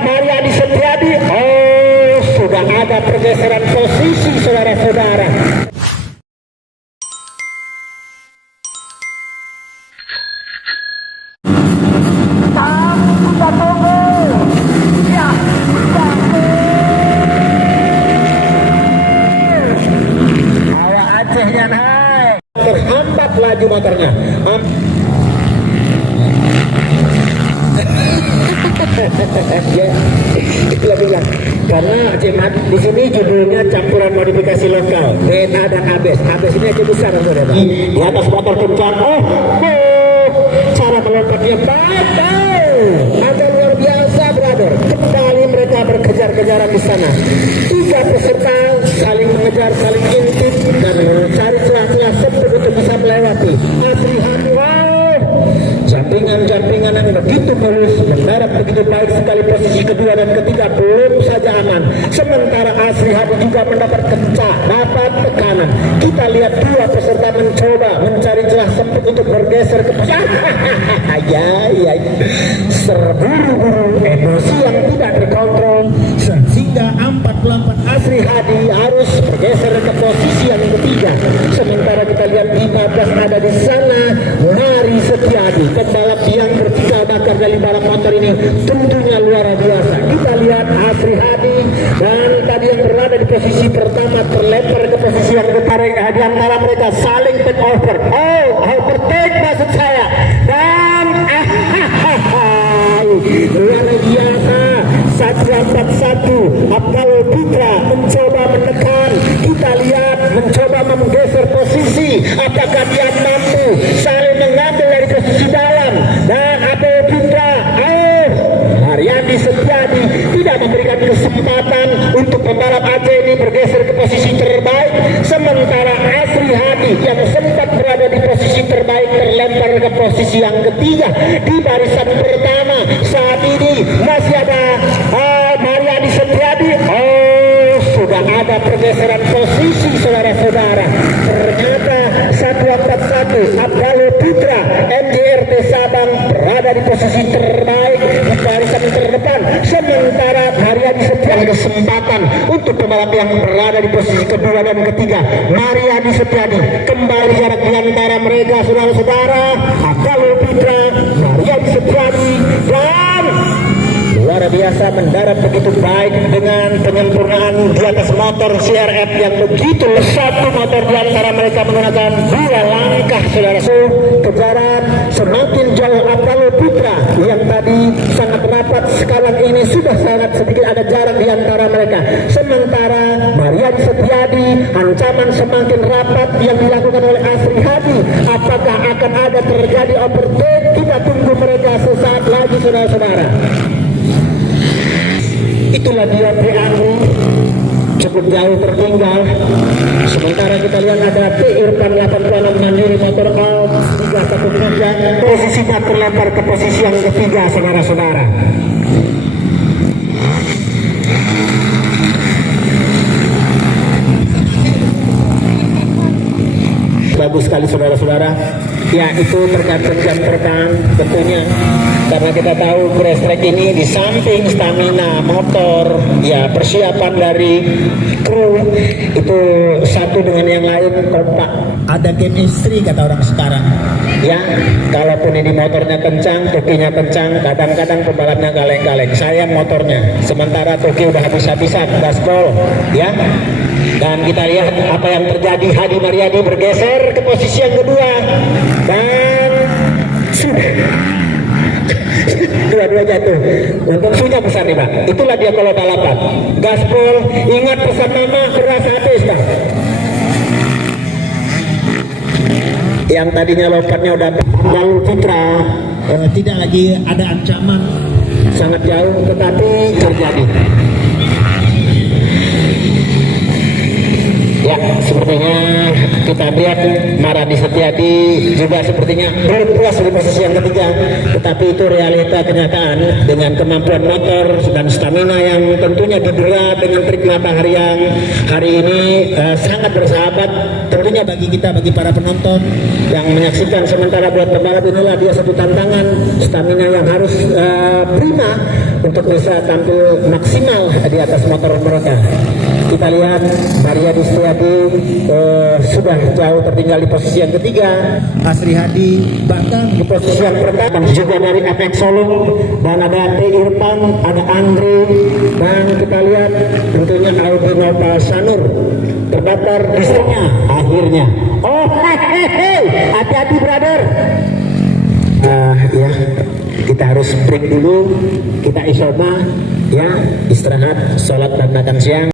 Mariadi Setiadi. Oh, sudah ada pergeseran posisi saudara-saudara. Terhambat laju motornya. Itulah bilang karena Cemat di sini judulnya campuran modifikasi lokal BNA dan ABS. ABS ini aja besar saudara. Di atas motor kencang. Cara melompatnya baik. Ada luar biasa brother. Kembali mereka berkejar-kejaran di sana. 3 peserta saling mengejar, saling intip dan mencari celah-celah sempit untuk bisa melewati. Asrihan, jampingan yang begitu mulus, mendarat begitu baik sekali. Posisi kedua dan ketiga belum saja aman, sementara Asri Hadi juga mendapat kencah, dapat tekanan. Kita lihat 2 peserta mencoba mencari celah sempit untuk bergeser ke posisi. Terburu-buru, emosi yang tidak terkontrol sehingga 4 Asri Hadi harus bergeser ke posisi yang ketiga. Sementara kita lihat 15 ada di sana. Nari Setiadi, pembalap yang bercikal bakar dari balap motor ini tentunya luar biasa. Kita lihat Asri Hadi dan tadi yang berada di posisi pertama terlempar ke posisi yang ketiga. Di antara mereka saling take over. Overtake maksud saya. Dan luar biasa. 141 Abdul Putra mencoba menekan. Kita lihat mencoba menggeser posisi. Apakah dia mampu saling mengambil dari posisi dalam? Dan Abdul Putra, Mariadi Setiadi tidak memberikan kesempatan untuk pembalap Aceh ini bergeser ke posisi terbaik. Sementara Asri Hadi yang sempat berada di posisi terbaik terlempar ke posisi yang ketiga di barisan pertama. Saat ini masih ada Mariadi Setiadi. Sudah ada pergeseran posisi saudara-saudara. Ternyata 141 Abdul Putra MJRT Sabang berada di posisi terbaik di barisan terdepan. Sementara Mariadi Setiadi kesempatan untuk pembalap yang berada di posisi kedua dan ketiga. Mariadi Setiadi kembali jarak di antara mereka saudara-saudara. Abdul Putra, Mariadi Setiadi dan luar biasa mendarat begitu baik dengan penyempurnaan di atas motor CRF yang begitu. Satu motor di antara mereka menggunakan 2 langkah saudara. Kejaran semakin jauh. Abdul Putra yang tadi sangat rapat sekarang ini sudah sangat sedikit ada jarak di antara mereka. Sementara Mariadi Setiadi ancaman semakin rapat yang dilakukan oleh Asri Hadi. Apakah akan ada terjadi overtake? Kita tunggu mereka sesaat lagi saudara-saudara. Itulah dia Triangri cukup jauh tertinggal. Sementara kita lihat ada P Irfan 86 Mandiri motor 031 posisinya terlempar ke posisi yang ketiga saudara-saudara. Bagus sekali saudara-saudara. Ya, itu tergantung jam terbang tentunya. Karena kita tahu race track ini di samping stamina motor, ya persiapan dari kru itu satu dengan yang lain kompak. Ada chemistry kata orang sekarang. Ya, kalaupun ini motornya kencang, tokinya kencang, kadang-kadang pembalapnya kaleng-kaleng. Sayang motornya. Sementara toki udah habis-habisan, gaspol, ya. Dan kita lihat apa yang terjadi. Hadi Mariadi bergeser ke posisi yang kedua dan sudah dua-dua jatuh. Untung besar nih Pak. Itulah dia kalau balapan. Gaspol, ingat pesan mama, keras habis Pak. Yang tadinya lompatnya udah Abdul Putra tidak lagi ada ancaman sangat jauh, tetapi terjadi. Ya, sepertinya kita lihat Mariadi Setiadi juga sepertinya belum puas di posisi yang ketiga. Tetapi itu realita kenyataan dengan kemampuan motor dan stamina yang tentunya didera dengan trik matahari yang hari ini sangat bersahabat tentunya bagi kita, bagi para penonton yang menyaksikan. Sementara buat pembalap inilah dia satu tantangan, stamina yang harus prima untuk bisa tampil maksimal di atas motor mereka. Kita lihat Maria Distiati sudah jauh tertinggal di posisi yang ketiga. Asri Hadi bahkan di posisi yang pertama. Juga dari FX Solo, dan ada T. Irfan, ada Andre, dan kita lihat tentunya Aldino Palsanur terdaftar istrinya akhirnya. Oh, hati-hati brother. Ya, kita harus break dulu, kita isoma, ya, istirahat, sholat dan makan siang.